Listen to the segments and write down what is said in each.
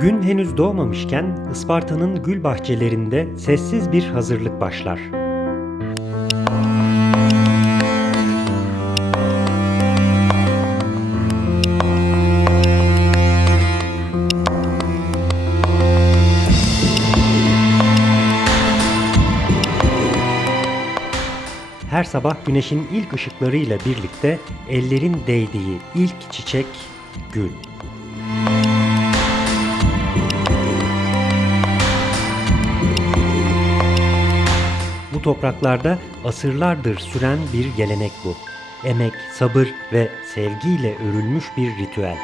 Gün henüz doğmamışken Isparta'nın gül bahçelerinde sessiz bir hazırlık başlar. Her sabah güneşin ilk ışıklarıyla birlikte ellerin değdiği ilk çiçek gül. Bu topraklarda asırlardır süren bir gelenek bu. Emek, sabır ve sevgiyle örülmüş bir ritüel.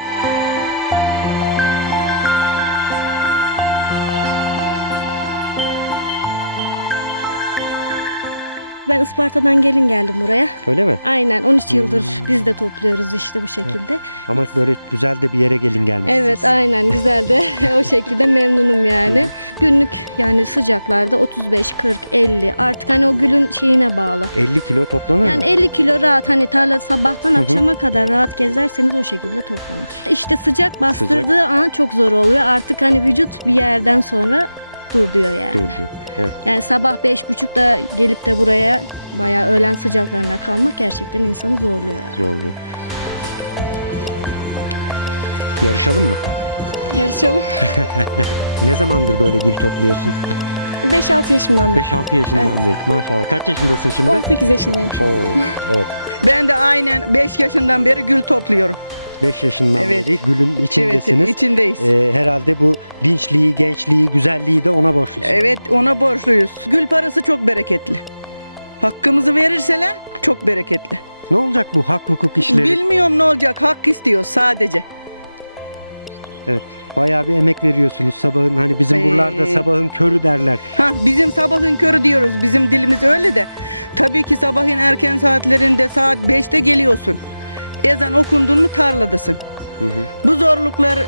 Ben Isparta'dan gelin geldim buraya. Öyle mi? Aynen 13 yıldır biz de topluyoruz işte bu şekilde. Ama böyle güzel de bir yere gelin gelmişsiniz. Evet aynen güzel de o şekilde memnunum yani. Günlük yani sıcaklarda 35, 40, 50 artık hani o gülün şeyine bağlı. 50 kilo toplanır Yani mı? 50 kilo rahat hani tarla sabahtan akşama kadar rahat gezerseniz o şekilde toplanır. İşte sıcak bastırdığı an çok zor oluyor. Artık hani vücut bir yerden sonra dur diyor yani. Dur dur. Evet. Yani sabah beş buçukta gelip de buraya bayağı öğlen sıcaklarına kalmak gerçekten insanı zorluyor yani. Zorluyor. Yarışalım mı? Yarışalım. Ne zamandır böyle gül topluyorsun? 5-6 yaşımdan beri. 5-6 yaşından beri. Maşallah. Kaç yaşındasın şimdi? 18 yaşındayım. Oo, evet. Ben de aynen 5 yaşından beri gül topluyorum. 5 yaşından Evet. beri gülün içindesiniz. Evet, içindeyiz. Ee, herhalde bu dinçliği, gençliği, güzelliği de ona borçlusun. Evet, ona borçluyuz. Gül parası çok bereketli. Hakkımızı verirseler çok bereketli. Ne olacak bu hak hukuk işleri? Bilmiyorum ne olacak. Hak istiyor sadece. Evet. Bayağı bir emek veriyorsunuz sabahın hani bizim Ee, buralarda sabahın körü derler. Ha, bizim sabahın körü diyoruz. Bizim dilimiz öyle de. Tabii ki sabahın erken saatlerinde saat 5'te geliyorsun. Ezan okundun mu tarladasın. Hı hı. Bu zorluklar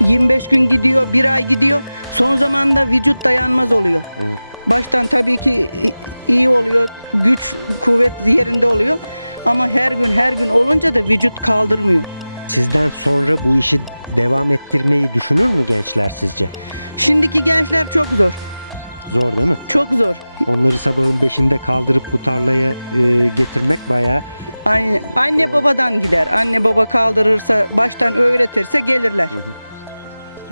25 gün gidiyor, bir ay gidiyor. Son zamanda vücut dayanmaz oluyor. Evet. Baştan tabii ki iyi oluyor, güç, kuvvet yerinde oluyor. Ama her gün her gün olunca da vücut kaldırmıyor. Sizden sonra bu işi devam ettirmeyi düşünür mü gençler sizce? Şimdiki gençler çok zor, Zor değil mi? çok zor. Onları sabahın beşinde kaldırıp bu tarlaya e, getirmek bayağı Anne, anne babadan gider. Anne baba kaldırırsa, baştan öğretirse gelirler.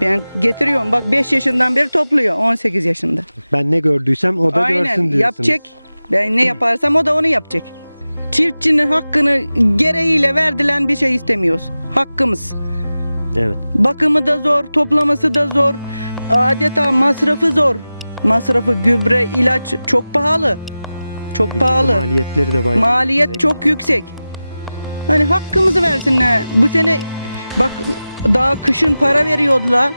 Ben getiriyorum. Bak 5 yaşından beri topluyor. 18 yaşında. ben ne gördüysem o da görsün Aynen diyorsunuz. yapacak. Ben ne yaparsam o da onu yapacak. Çiftçinin hakkını gereğiyle verdilen bir şey istemiyoruz. Hakkımız. Evet. Bakımı da zor, toplaması da zor. Adeta masrafı zor. Masrafı gübre, ilaç çok pahalı. Çok pahalı. Maliyetleri de bayağı. Maliyet yüksek. çok yüksek. Hani hakkımızı versinler. Bu sene bak daha kışın para veriyordular.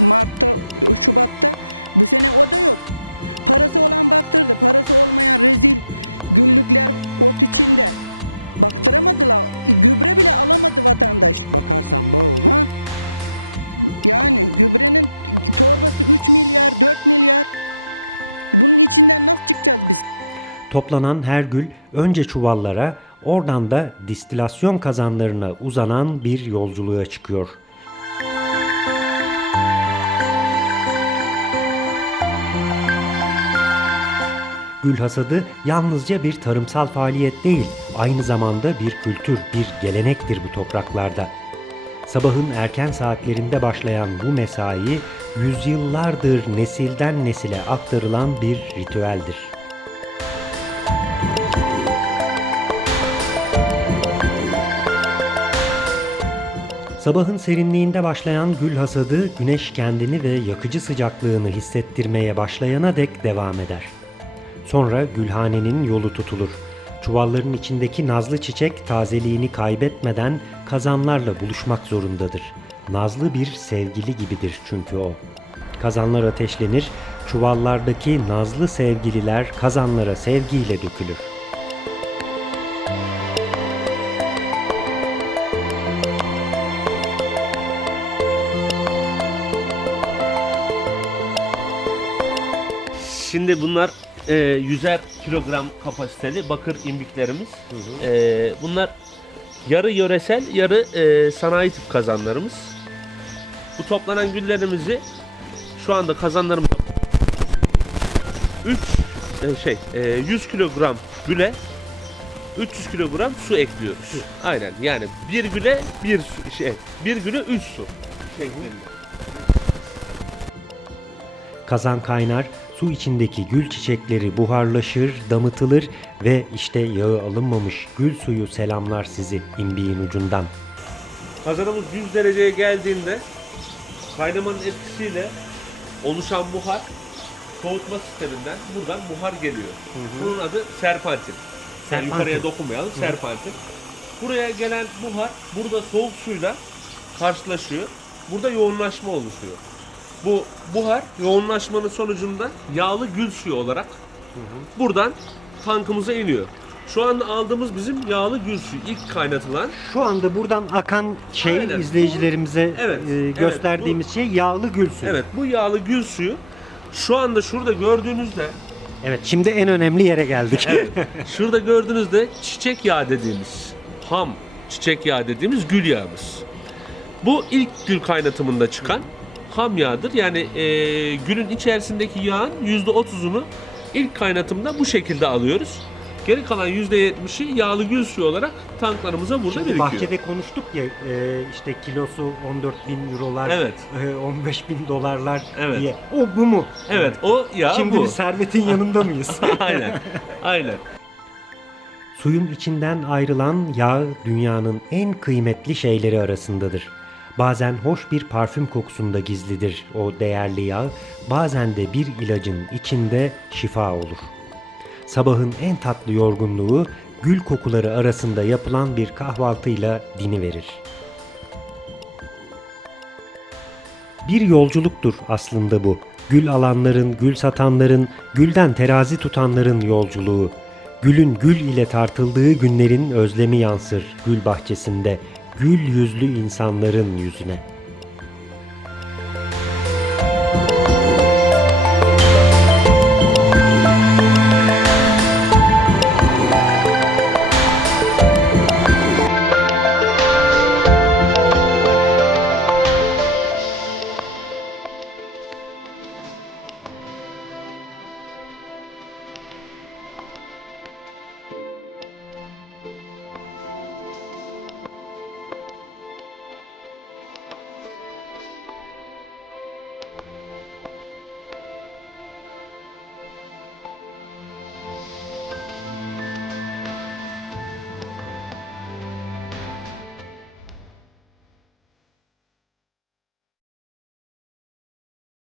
Mart'ta, Şubat'ta. Bu sene o da yok. Parası olan baktırdı. Parası olmayan rezil. Günlükler ot içinde. Baktıramadılar. Gübre bile alamadı vatandaş. Bakarsan bağ olur. Ha? Yani gübrenin torbası 3 milyar, 4 milyar. Bunun içinden nasıl çıkacağız biz? Toplanan her gül önce çuvallara, oradan da distilasyon kazanlarına uzanan bir yolculuğa çıkıyor. Gül hasadı yalnızca bir tarımsal faaliyet değil, aynı zamanda bir kültür, bir gelenektir bu topraklarda. Sabahın erken saatlerinde başlayan bu mesai, yüzyıllardır nesilden nesile aktarılan bir ritüeldir. Sabahın serinliğinde başlayan gül hasadı güneş kendini ve yakıcı sıcaklığını hissettirmeye başlayana dek devam eder. Sonra gülhanenin yolu tutulur. Çuvalların içindeki nazlı çiçek tazeliğini kaybetmeden kazanlarla buluşmak zorundadır. Nazlı bir sevgili gibidir çünkü o. Kazanlar ateşlenir, çuvallardaki nazlı sevgililer kazanlara sevgiyle dökülür. Şimdi bunlar e, 100'er kilogram kapasiteli bakır imbiklerimiz. E, bunlar yarı yöresel, yarı e, sanayi tip kazanlarımız. Bu toplanan güllerimizi şu anda kazanlarımızda 3 şey e, 100 kilogram güle 300 kilogram su ekliyoruz. Aynen yani bir güle bir su, şey bir güle 3 su şeklinde. Kazan kaynar, su içindeki gül çiçekleri buharlaşır, damıtılır ve işte yağı alınmamış gül suyu selamlar sizi imbiğin ucundan. Kazanımız 100 dereceye geldiğinde kaynamanın etkisiyle oluşan buhar soğutma sisteminden buradan buhar geliyor. Bunun adı serpantin. Yani Serpantin. yukarıya dokunmayalım serpantin. Buraya gelen buhar burada soğuk suyla karşılaşıyor. Burada yoğunlaşma oluşuyor. Bu buhar yoğunlaşmanın sonucunda yağlı gül suyu olarak buradan tankımıza iniyor. Şu anda aldığımız bizim yağlı gül suyu ilk kaynatılan Şu anda buradan akan şey Aynen. izleyicilerimize Evet, e, evet, gösterdiğimiz şey yağlı gül suyu. Evet bu yağlı gül suyu şu anda şurada gördüğünüzde Evet, şimdi en önemli yere geldik. şurada gördüğünüzde çiçek yağı dediğimiz ham çiçek yağı dediğimiz gül yağımız. Bu ilk gül kaynatımında çıkan ham yağdır. Yani e, gülün içerisindeki yağın %30'unu ilk kaynatımda bu şekilde alıyoruz. Geri kalan %70'i yağlı gül suyu olarak tanklarımıza burada Şimdi birikiyor. bahçede konuştuk ya e, işte kilosu 14 bin eurolar, Evet. e, 15 bin dolarlar Evet. diye. O bu mu? Evet o yağ Şimdi bu. biz servetin yanında mıyız? aynen. Aynen. Suyun içinden ayrılan yağ dünyanın en kıymetli şeyleri arasındadır. Bazen hoş bir parfüm kokusunda gizlidir o değerli yağ, bazen de bir ilacın içinde şifa olur. Sabahın en tatlı yorgunluğu gül kokuları arasında yapılan bir kahvaltıyla dini verir. Bir yolculuktur aslında bu. Gül alanların, gül satanların, gülden terazi tutanların yolculuğu. Gülün gül ile tartıldığı günlerin özlemi yansır gül bahçesinde, gül yüzlü insanların yüzüne.''